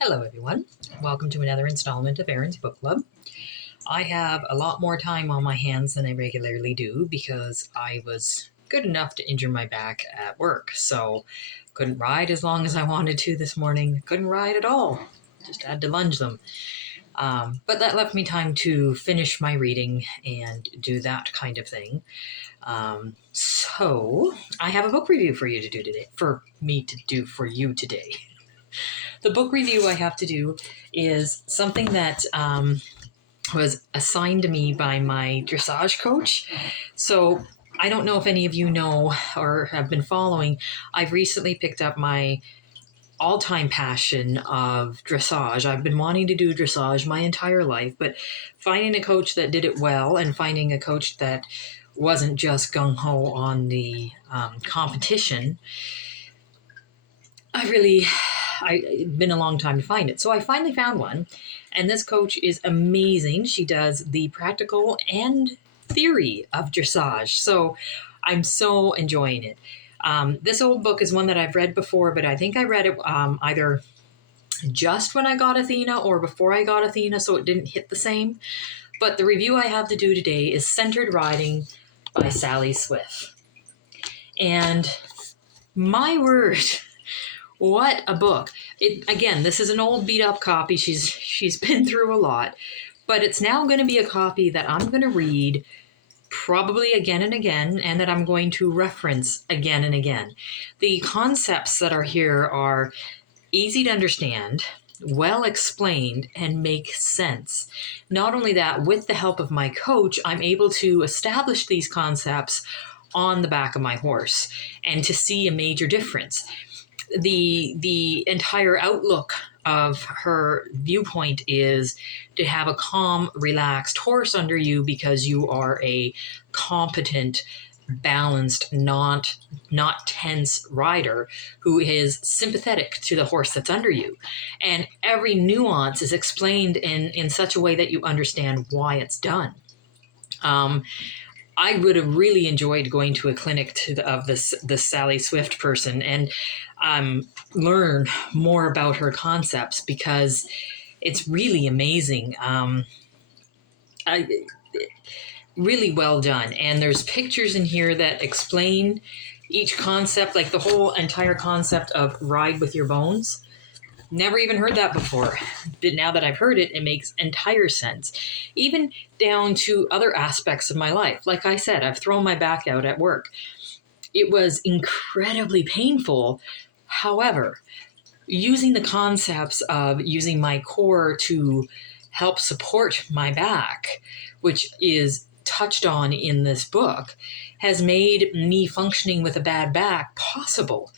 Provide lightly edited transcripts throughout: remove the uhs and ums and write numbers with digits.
Hello everyone, welcome to another installment of Erin's Book Club. I have a lot more time on my hands than I regularly do because I was good enough to injure my back at work, so couldn't ride as long as I wanted to this morning, couldn't ride at all, just had to lunge them. But that left me time to finish my reading and do that kind of thing. So I have a book review for you to do today, for you today. The book review I have to do is something that was assigned to me by my dressage coach. So I don't know if any of you know or have been following. I've recently picked up my all-time passion of dressage. I've been wanting to do dressage my entire life, but finding a coach that did it well and finding a coach that wasn't just gung-ho on the competition, it's been a long time to find it. So I finally found one, and this coach is amazing. She does the practical and theory of dressage. So I'm so enjoying it. This old book is one that I've read before, but I think I read it either just when I got Athena or before I got Athena, so it didn't hit the same. But the review I have to do today is Centered Riding by Sally Swift. And my word, what a book. Again, this is an old beat up copy. She's been through a lot, but it's now going to be a copy that I'm going to read probably again and again, and that I'm going to reference again and again. The concepts that are here are easy to understand, well explained, and make sense. Not only that, with the help of my coach, I'm able to establish these concepts on the back of my horse and to see a major difference. The entire outlook of her viewpoint is to have a calm, relaxed horse under you because you are a competent, balanced, not tense rider who is sympathetic to the horse that's under you. And every nuance is explained in such a way that you understand why it's done. I would have really enjoyed going to a clinic of this Sally Swift person and learn more about her concepts, because it's really amazing. Really well done. And there's pictures in here that explain each concept, like the whole entire concept of ride with your bones. Never even heard that before. But now that I've heard it, it makes entire sense. Even down to other aspects of my life. Like I said, I've thrown my back out at work. It was incredibly painful. However, using the concepts of using my core to help support my back, which is touched on in this book, has made me functioning with a bad back possible,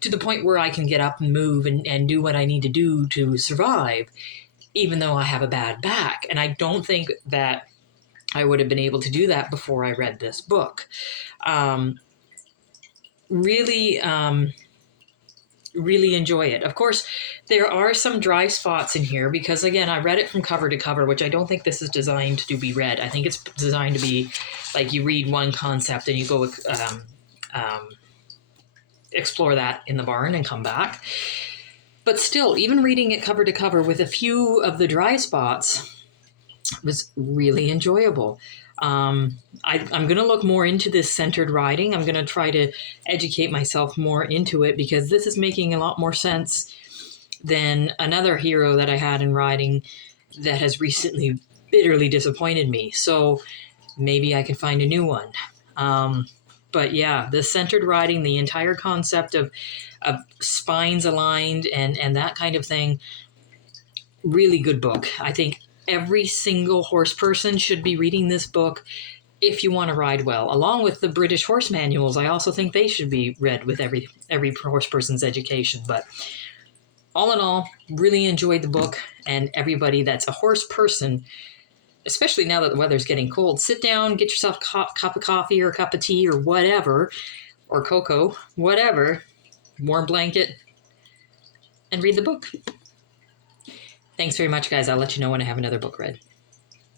to the point where I can get up and move and do what I need to do to survive, even though I have a bad back. And I don't think that I would have been able to do that before I read this book. Really enjoy it. Of course, there are some dry spots in here because, again, I read it from cover to cover, which I don't think this is designed to be read. I think it's designed to be like you read one concept and you go explore that in the barn and come back. But still, even reading it cover to cover with a few of the dry spots was really enjoyable. I'm going to look more into this centered riding. I'm going to try to educate myself more into it, because this is making a lot more sense than another hero that I had in riding that has recently bitterly disappointed me. So maybe I can find a new one. But yeah, the centered riding, the entire concept of spines aligned and that kind of thing, really good book. I think every single horse person should be reading this book if you want to ride well. Along with the British horse manuals, I also think they should be read with every horse person's education. But all in all, really enjoyed the book, and everybody that's a horse person, especially now that the weather's getting cold, sit down, get yourself a cup of coffee or a cup of tea or whatever, or cocoa, whatever, warm blanket, and read the book. Thanks very much, guys. I'll let you know when I have another book read.